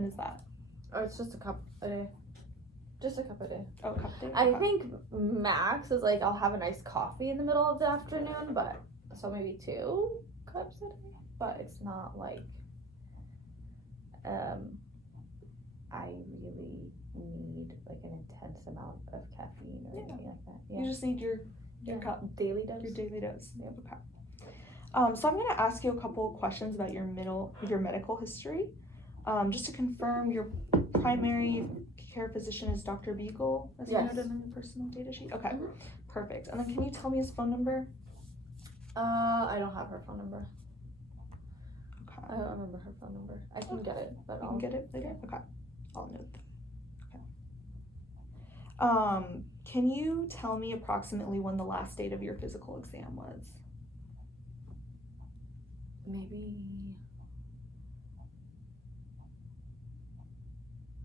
often is that? Or it's just a cup a day. Just a cup a day. Oh, a cup a day? I think max is like I'll have a nice coffee in the middle of the afternoon, but so maybe 2 cups a day. But it's not like I really need like an intense amount of caffeine or anything like that. You just need your cup. Daily dose. Your daily dose. Yeah. Okay. So I'm gonna ask you a couple questions about your medical history. Just to confirm, your primary care physician is Dr. Beagle, as you noted in your personal data sheet. Okay, perfect. And then can you tell me his phone number? I don't have her phone number. Okay. I don't remember her phone number. I can get it, but I'll get it later. Okay, I'll note that. Okay. Can you tell me approximately when the last date of your physical exam was?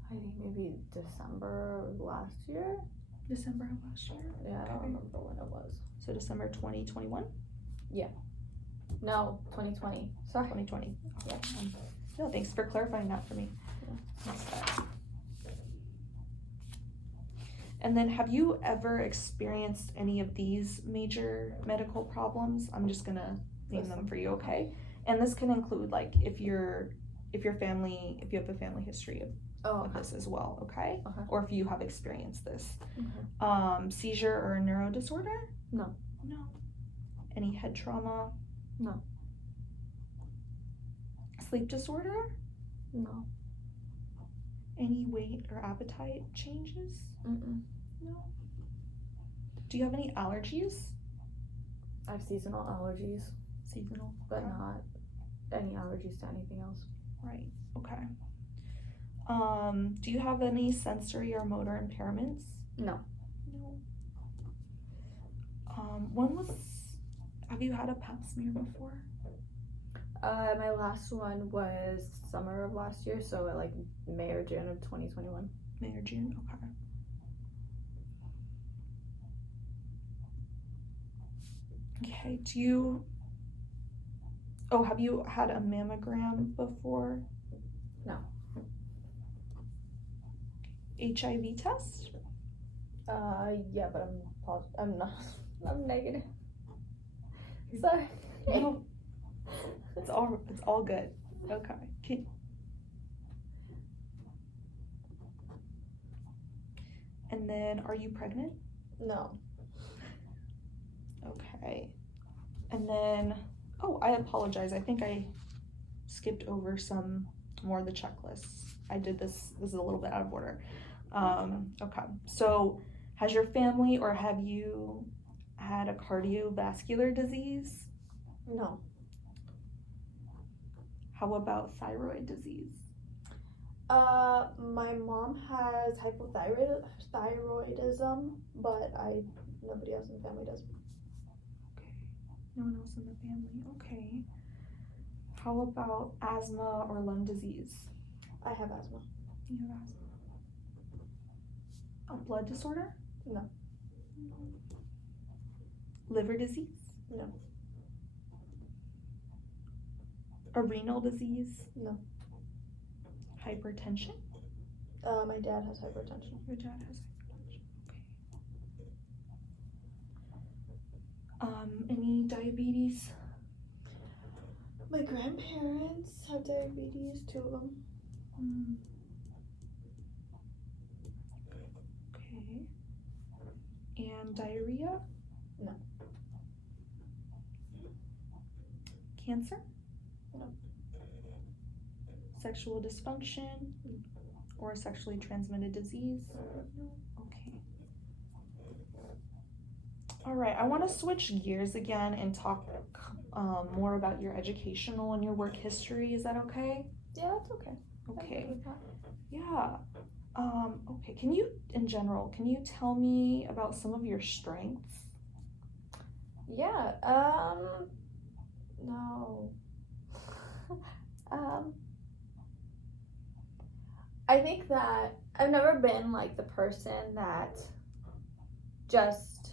I think maybe December of last year. December of last year? Yeah, I don't remember when it was. So December 2021? Yeah. No, 2020. Sorry. 2020. Yeah. No, thanks for clarifying that for me. Yeah. And then have you ever experienced any of these major medical problems? I'm just gonna name them for you, okay? And this can include like if you have a family history of this as well, okay? Or if you have experienced this. Seizure or neuro disorder? No. No. Any head trauma? No. Sleep disorder? No. Any weight or appetite changes? Mm-mm. No. Do you have any allergies? I have seasonal allergies. Seasonal. But not any allergies to anything else. Right. Okay. Do you have any sensory or motor impairments? No. No. Have you had a pap smear before? My last one was summer of last year, so like May or June of 2021. May or June, okay. Okay, have you had a mammogram before? No. HIV test? Yeah, but I'm not. I'm negative. Sorry. No. It's all good. Okay. And then, are you pregnant? No. Okay. And then, I apologize. I think I skipped over some more of the checklists. I did this is a little bit out of order. Okay. So, has your family or have you had a cardiovascular disease? No. How about thyroid disease? My mom has hypothyroidism, but nobody else in the family does. Okay. No one else in the family. Okay. How about asthma or lung disease? I have asthma. You have asthma. A blood disorder? No. Liver disease? No. A renal disease? No. Hypertension? My dad has hypertension. Your dad has hypertension. Any diabetes? My grandparents have diabetes, 2 of them. Okay. And diarrhea? No. Cancer? No. Sexual dysfunction or a sexually transmitted disease? No. Okay. All right, I want to switch gears again and talk more about your educational and your work history. Is that okay? Yeah, that's okay. Okay. Yeah. Okay. Can you tell me about some of your strengths? Yeah. No. I think that I've never been like the person that just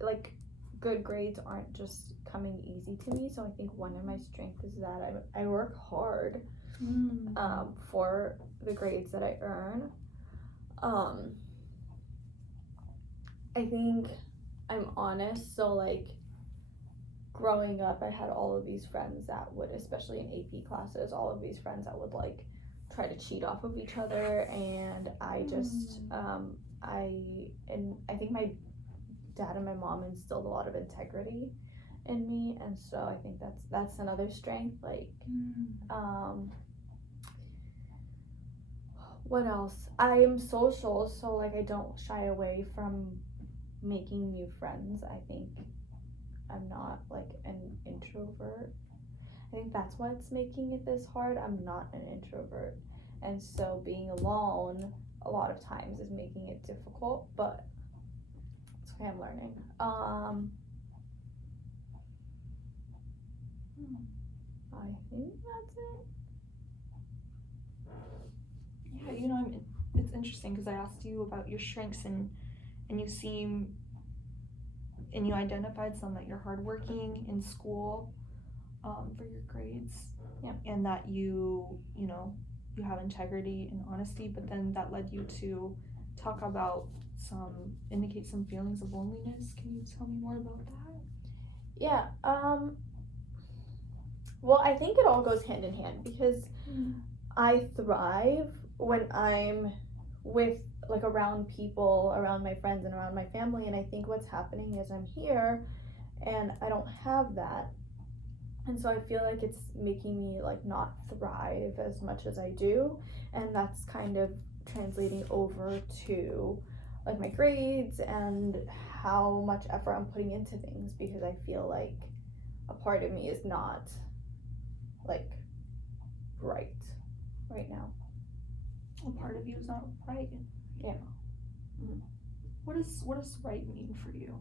like good grades aren't just coming easy to me. So I think one of my strengths is that I work hard. for the grades that I earn. I think I'm honest, so like growing up I had all of these friends that would, especially in AP classes, all of these friends that would like try to cheat off of each other, and I just I think my dad and my mom instilled a lot of integrity in me, and so I think that's another strength. Like what else? I am social, so like I don't shy away from making new friends. I think I'm not like an introvert. I think that's what's making it this hard. I'm not an introvert, and so being alone a lot of times is making it difficult, but it's okay, I'm learning. I think that's it. Yeah, it's interesting because I asked you about your strengths, and you identified some that you're hardworking in school, for your grades, and that you have integrity and honesty, but then that led you to indicate some feelings of loneliness. Can you tell me more about that? Yeah, well, I think it all goes hand in hand because I thrive when I'm with, like, around people, around my friends and around my family, and I think what's happening is I'm here and I don't have that, and so I feel like it's making me like not thrive as much as I do, and that's kind of translating over to like my grades and how much effort I'm putting into things, because I feel like a part of me is not like right now. A part of you is not right. Yeah. What does right mean for you?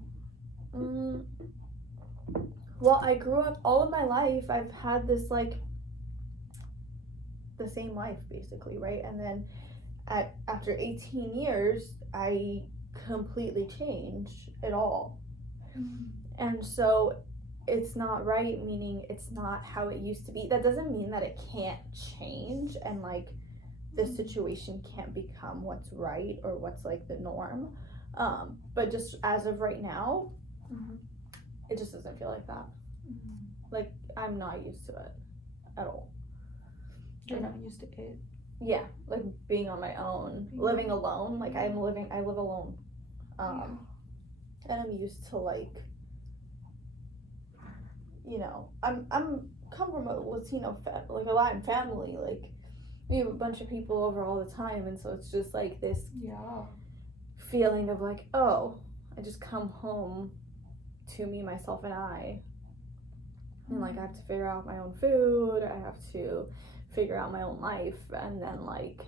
Well, I grew up all of my life. I've had this like the same life basically, right? And then after 18 years, I completely changed it all. And so it's not right, meaning it's not how it used to be. That doesn't mean that it can't change and like the situation can't become what's right or what's like the norm. But just as of right now, it just doesn't feel like that. Like I'm not used to it at all. You're not used to it? Yeah, like being on my own, living alone. Like I live alone. And I'm used to like, I'm come from a Latino like a Latin family. Like we have a bunch of people over all the time, and so it's just like this feeling of like, oh, I just come home to me, myself, and I, and like I have to figure out my own food. I have to figure out my own life, and then like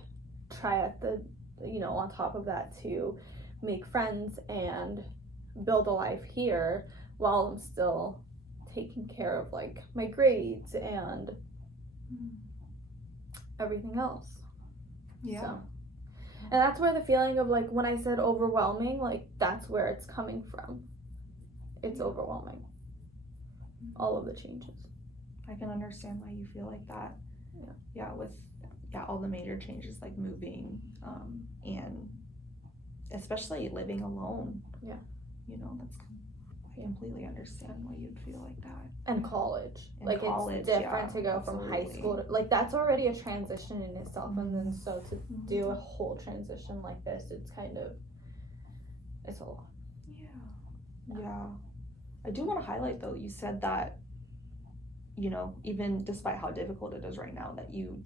try at the on top of that to make friends and build a life here while I'm still taking care of like my grades and everything else. So, and that's where the feeling of like when I said overwhelming, like that's where it's coming from. It's overwhelming, all of the changes. I can understand why you feel like that. With all the major changes, like moving, and especially living alone. That's, I completely understand why you'd feel like that. And college, it's different to go from high school to, like that's already a transition in itself, and then so to do a whole transition like this, it's a lot. I do want to highlight though, you said that even despite how difficult it is right now, that you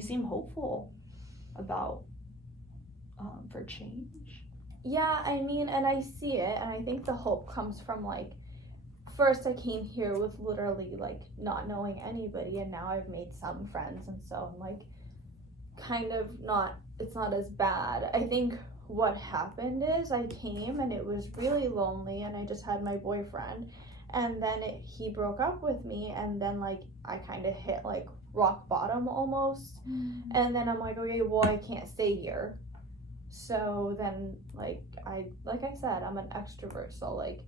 seem hopeful about for change. Yeah, I mean, and I see it, and I think the hope comes from like, first I came here with literally like not knowing anybody, and now I've made some friends, and so I'm like kind of it's not as bad. I think what happened is I came and it was really lonely, and I just had my boyfriend, and then he broke up with me, and then like I kind of hit like rock bottom almost, and then I'm like, okay, well I can't stay here. So then like I said, I'm an extrovert, so like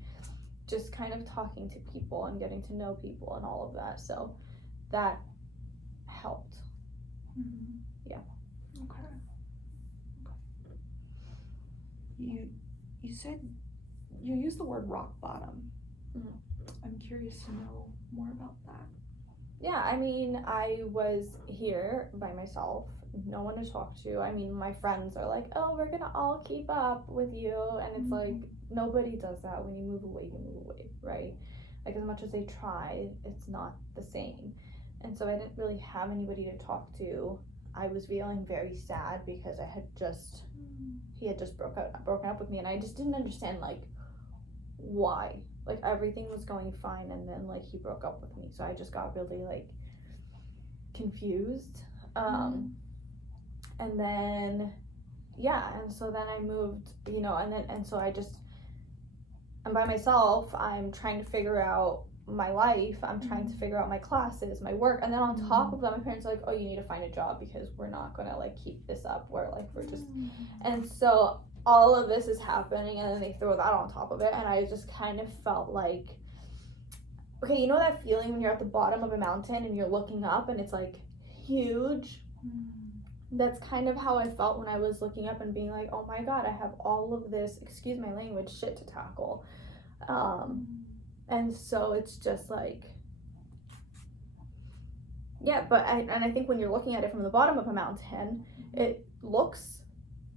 just kind of talking to people and getting to know people and all of that, so that helped Yeah. Okay. You said you used the word rock bottom. Mhm. I'm curious to know more about that. Yeah, I mean, I was here by myself, no one to talk to. I mean, my friends are like, oh, we're gonna all keep up with you. And it's like, nobody does that. When you move away, right? Like, as much as they try, it's not the same. And so I didn't really have anybody to talk to. I was feeling very sad because he had just broken up with me, and I just didn't understand, like, why. Like, everything was going fine, and then, like, he broke up with me, so I just got really, like, confused. And then, yeah, and so then I moved, and so I'm by myself. I'm trying to figure out my life. I'm trying to figure out my classes, my work, and then on top of that, my parents are like, oh, you need to find a job because we're not gonna, like, keep this up. We're just, and so all of this is happening, and then they throw that on top of it, and I just kind of felt like, okay, you know that feeling when you're at the bottom of a mountain and you're looking up and it's, like, huge? That's kind of how I felt when I was looking up and being like, oh my god, I have all of this, excuse my language, shit to tackle. And so it's just like, yeah, I think when you're looking at it from the bottom of a mountain, it looks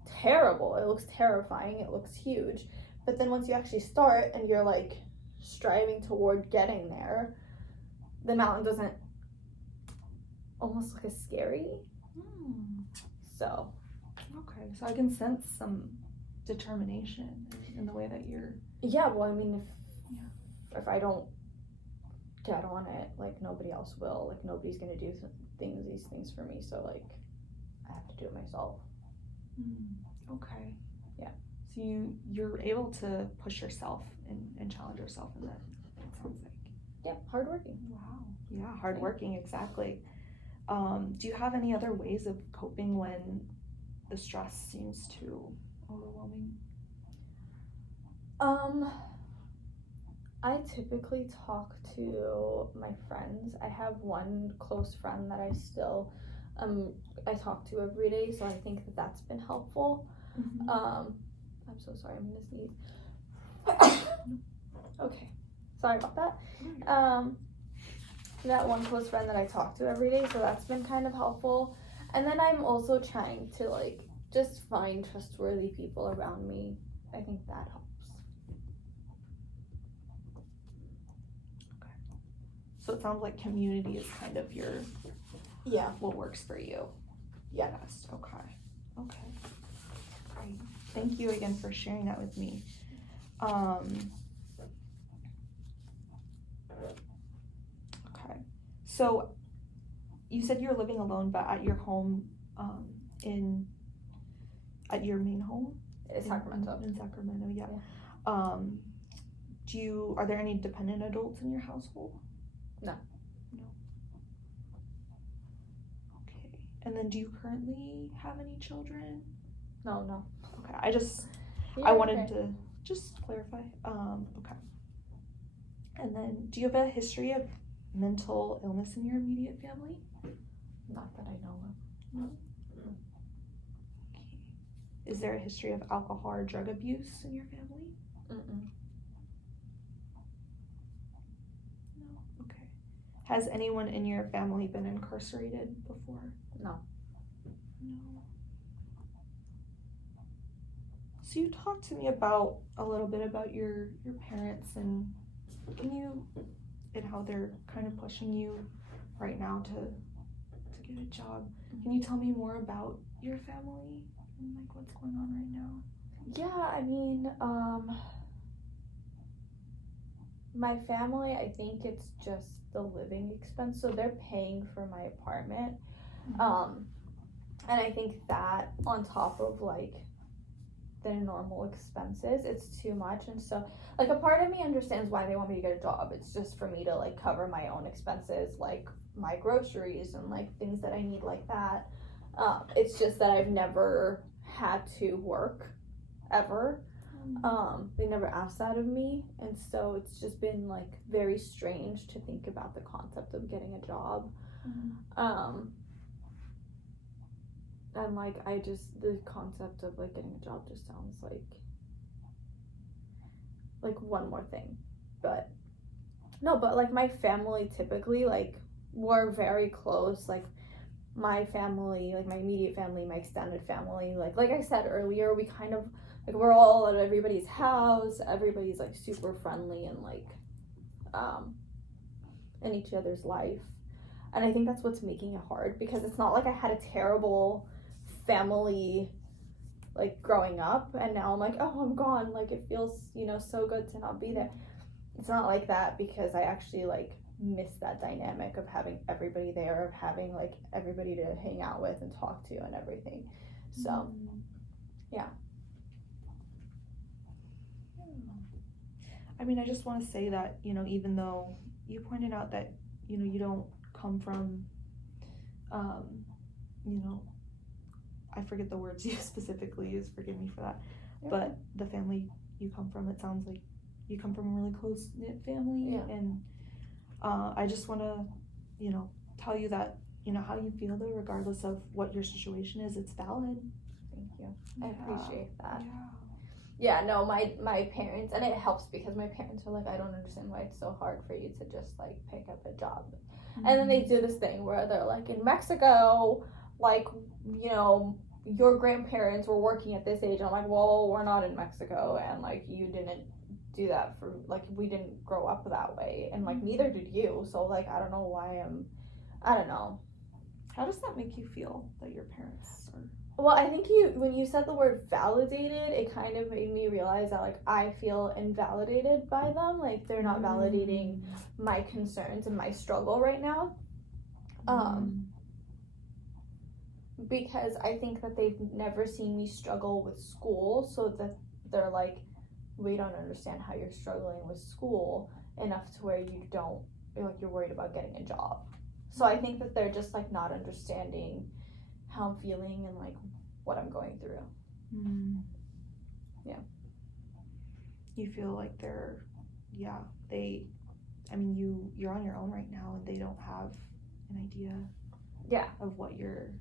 terrible, it looks terrifying, it looks huge, but then once you actually start and you're, like, striving toward getting there, the mountain doesn't almost look as scary. So okay, so I can sense some determination in the way that you're. Yeah, well, I mean, if I don't get on it, like, nobody else will. Like, nobody's gonna do these things for me, so, like, I have to do it myself. Okay. Yeah. So you're able to push yourself and challenge yourself in that, it sounds like. Yeah, hardworking. Wow. Yeah, hardworking, exactly. Do you have any other ways of coping when the stress seems too overwhelming? I typically talk to my friends. I have one close friend that I still I talk to every day, so I think that's been helpful. I'm so sorry, I'm gonna sneeze. Okay, sorry about that. That one close friend that I talk to every day, so that's been kind of helpful. And then I'm also trying to, like, just find trustworthy people around me. I think that helps. Okay. So it sounds like community is kind of your, Yeah. what works for you. Yeah. Best. Okay. Great. Thank you again for sharing that with me. Okay. So you said you're living alone, but at your home, at your main home? Sacramento. In Sacramento, yeah. Are there any dependent adults in your household? No. Okay. And then do you currently have any children? No. Okay, I wanted to just clarify. Okay. And then, do you have a history of mental illness in your immediate family? Not that I know of. No. Okay. Is there a history of alcohol or drug abuse in your family? Mm-mm. No. Okay. Has anyone in your family been incarcerated before? No. No. So you talked to me a little bit about your parents and how they're kind of pushing you right now to get a job. Can you tell me more about your family and, like, what's going on right now? Yeah, I mean, my family, I think it's just the living expense, so they're paying for my apartment. And I think that on top of, like, the normal expenses, it's too much. And so, like, a part of me understands why they want me to get a job. It's just for me to, like, cover my own expenses, like my groceries and, like, things that I need like that. It's just that I've never had to work ever. They never asked that of me, and so it's just been, like, very strange to think about the concept of getting a job. And like I just, the concept of like getting a job just sounds like one more thing. But no, but like my family typically, like, we're very close. Like my family, like my immediate family, my extended family, like I said earlier, we kind of like, we're all at everybody's house, everybody's like super friendly and like in each other's life. And I think that's what's making it hard, because it's not like I had a terrible family like growing up and now I'm like, oh, I'm gone, like it feels, you know, so good to not be there. It's not like that, because I actually like miss that dynamic of having everybody there, of having like everybody to hang out with and talk to and everything. So yeah. I mean, I just want to say that, you know, even though you pointed out that, you know, you don't come from, you know, I forget the words you specifically used, forgive me for that, but the family you come from, it sounds like you come from a really close-knit family, and I just want to, you know, tell you that, you know, how you feel though, regardless of what your situation is, it's valid. Thank you. I appreciate that. Yeah. Yeah, no, my parents, and it helps because my parents are like, I don't understand why it's so hard for you to just like pick up a job. And then they do this thing where they're like, in Mexico, like, you know, your grandparents were working at this age. I'm like, well, we're not in Mexico, and like you didn't do that for, like, we didn't grow up that way, and like neither did you. So like I don't know why I don't know. How does that make you feel that your parents are? Well, I think when you said the word validated, it kind of made me realize that like I feel invalidated by them. Like they're not validating my concerns and my struggle right now. Because I think that they've never seen me struggle with school, so that they're like, we don't understand how you're struggling with school enough to where you're worried about getting a job. So I think that they're just like not understanding how I'm feeling and like what I'm going through. Yeah. You feel like you're on your own right now, and they don't have an idea of what you're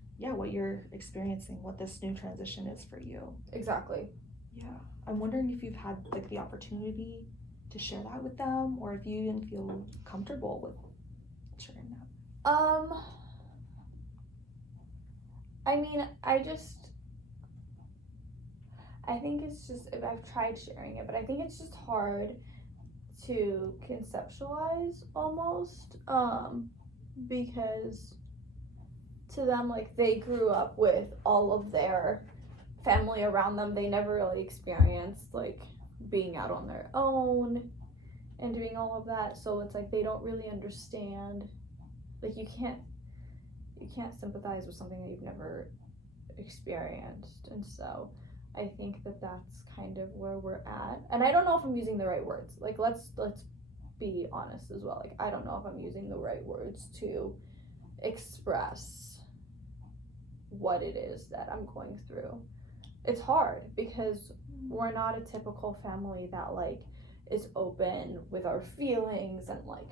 experiencing, what this new transition is for you. Exactly. Yeah. I'm wondering if you've had like the opportunity to share that with them, or if you even feel comfortable with sharing that. I mean, I think it's just, if I've tried sharing it, but I think it's just hard to conceptualize almost, because to them, like, they grew up with all of their family around them. They never really experienced like being out on their own and doing all of that, so it's like they don't really understand. Like you can't sympathize with something that you've never experienced. And so I think that that's kind of where we're at. And I don't know if I'm using the right words. Like let's be honest as well. Like I don't know if I'm using the right words to express what it is that I'm going through. It's hard because we're not a typical family that like is open with our feelings and like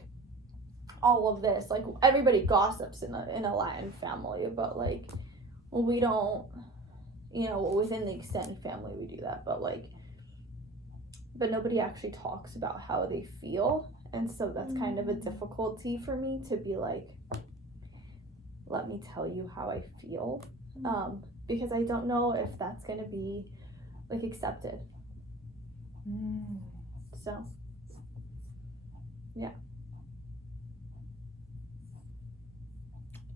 all of this. Like everybody gossips in a Latin family, but like we don't, you know, within the extended family we do that, but nobody actually talks about how they feel. And so that's kind of a difficulty for me to be like, let me tell you how I feel, because I don't know if that's gonna be like accepted. So yeah.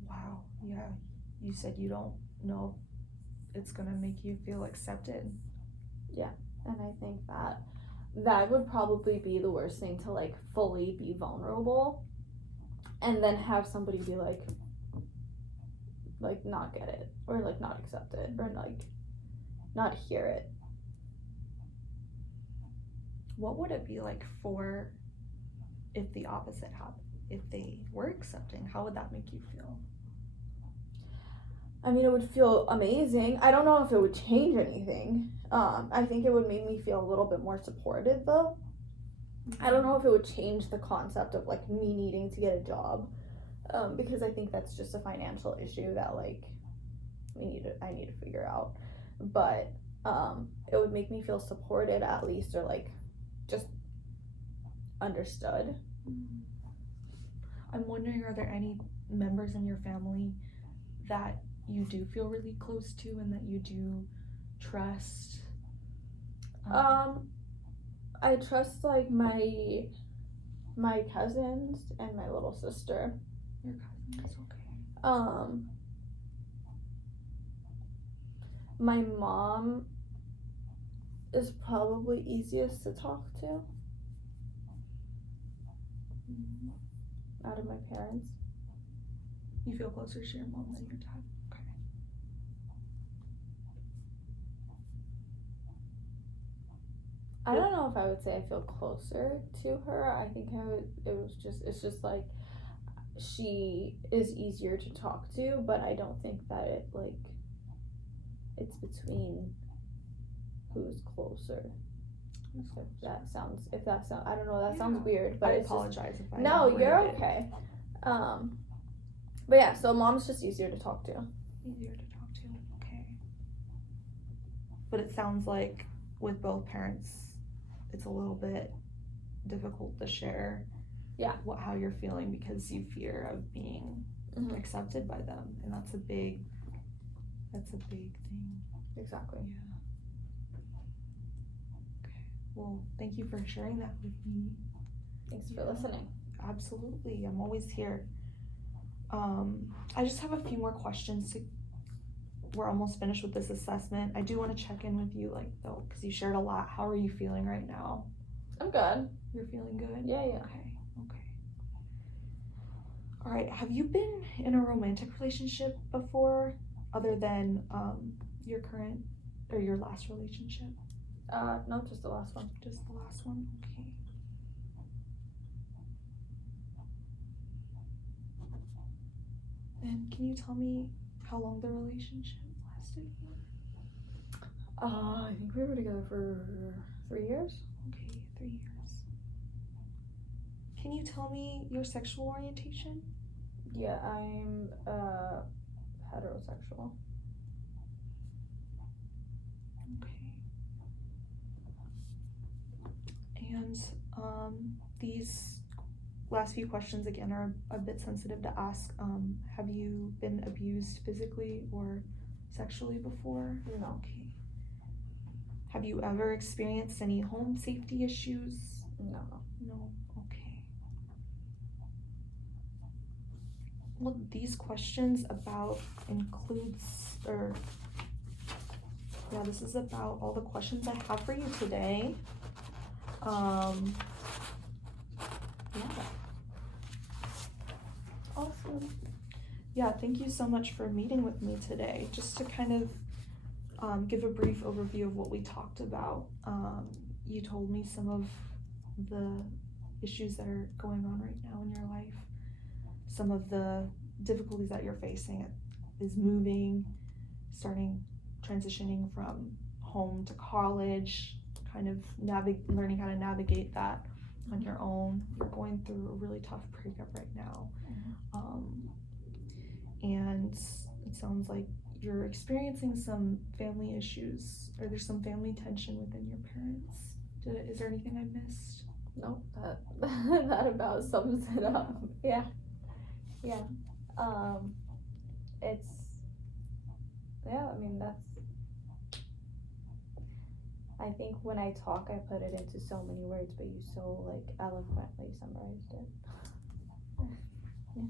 Wow. Yeah. You said you don't know if it's gonna make you feel accepted. Yeah. And I think that would probably be the worst thing, to like fully be vulnerable and then have somebody be like not get it, or like not accept it, or like not hear it. What would it be like for if the opposite happened? If they were accepting, how would that make you feel? I mean, it would feel amazing. I don't know if it would change anything. I think it would make me feel a little bit more supported though. I don't know if it would change the concept of like me needing to get a job, because I think that's just a financial issue that like I need to figure out. But it would make me feel supported at least, or like just understood. I'm wondering, are there any members in your family that you do feel really close to and that you do trust? I trust like my cousins and my little sister. Your cousins, okay. My mom is probably easiest to talk to out of my parents. You feel closer to your mom than your dad? Okay. I don't know if I would say I feel closer to her. I think it's just like she is easier to talk to, but I don't think that it's between who's closer. If that sounds, I don't know, that sounds weird, but I it's apologize if I no, worded you're it. okay. But yeah, so mom's just easier to talk to. Easier to talk to, okay. But it sounds like with both parents, it's a little bit difficult to share how you're feeling because you fear of being accepted by them, and that's a big thing. Exactly. Yeah. Okay. Well, thank you for sharing that with me. Thanks for listening. Absolutely, I'm always here. I just have a few more questions we're almost finished with this assessment. I do want to check in with you, though, because you shared a lot. How are you feeling right now? I'm good. You're feeling good? Yeah. Okay. All right, have you been in a romantic relationship before, other than your current or your last relationship? No, just the last one. Just the last one? Okay. And can you tell me how long the relationship lasted? I think we were together for 3 years. Okay, 3 years. Can you tell me your sexual orientation? Yeah, I'm heterosexual. Okay. And these last few questions again are a bit sensitive to ask. Have you been abused physically or sexually before? No. Okay. Have you ever experienced any home safety issues? No. No. Okay. Well, these questions this is about all the questions I have for you today. Yeah. Awesome. Yeah, thank you so much for meeting with me today. Just to kind of give a brief overview of what we talked about. You told me some of the issues that are going on right now in your life. Some of the difficulties that you're facing is moving, transitioning from home to college, kind of learning how to navigate that on your own. You're going through a really tough breakup right now. And it sounds like you're experiencing some family issues, or there's some family tension within your parents. Is there anything I missed? Nope, that about sums it up. Yeah. I think when I talk, I put it into so many words, but you so eloquently summarized it. Yeah.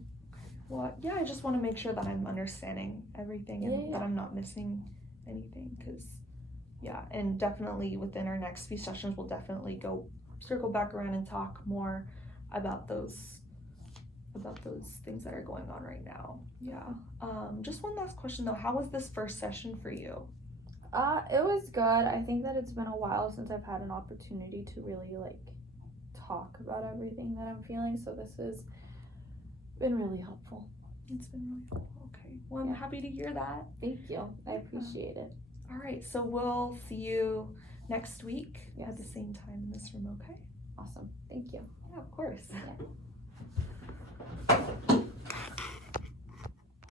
Well, yeah, I just want to make sure that I'm understanding everything and that I'm not missing anything, and definitely within our next few sessions, we'll definitely circle back around and talk more about those things that are going on right now. Just one last question though, how was this first session for you? It was good. I think that it's been a while since I've had an opportunity to really talk about everything that I'm feeling, so this has been really helpful. It's been really helpful. Okay, well, I'm happy to hear that. Thank you. I appreciate it. All right, so we'll see you next week Yes. at the same time in this room, okay? Awesome. Thank you. Yeah, of course. Yeah.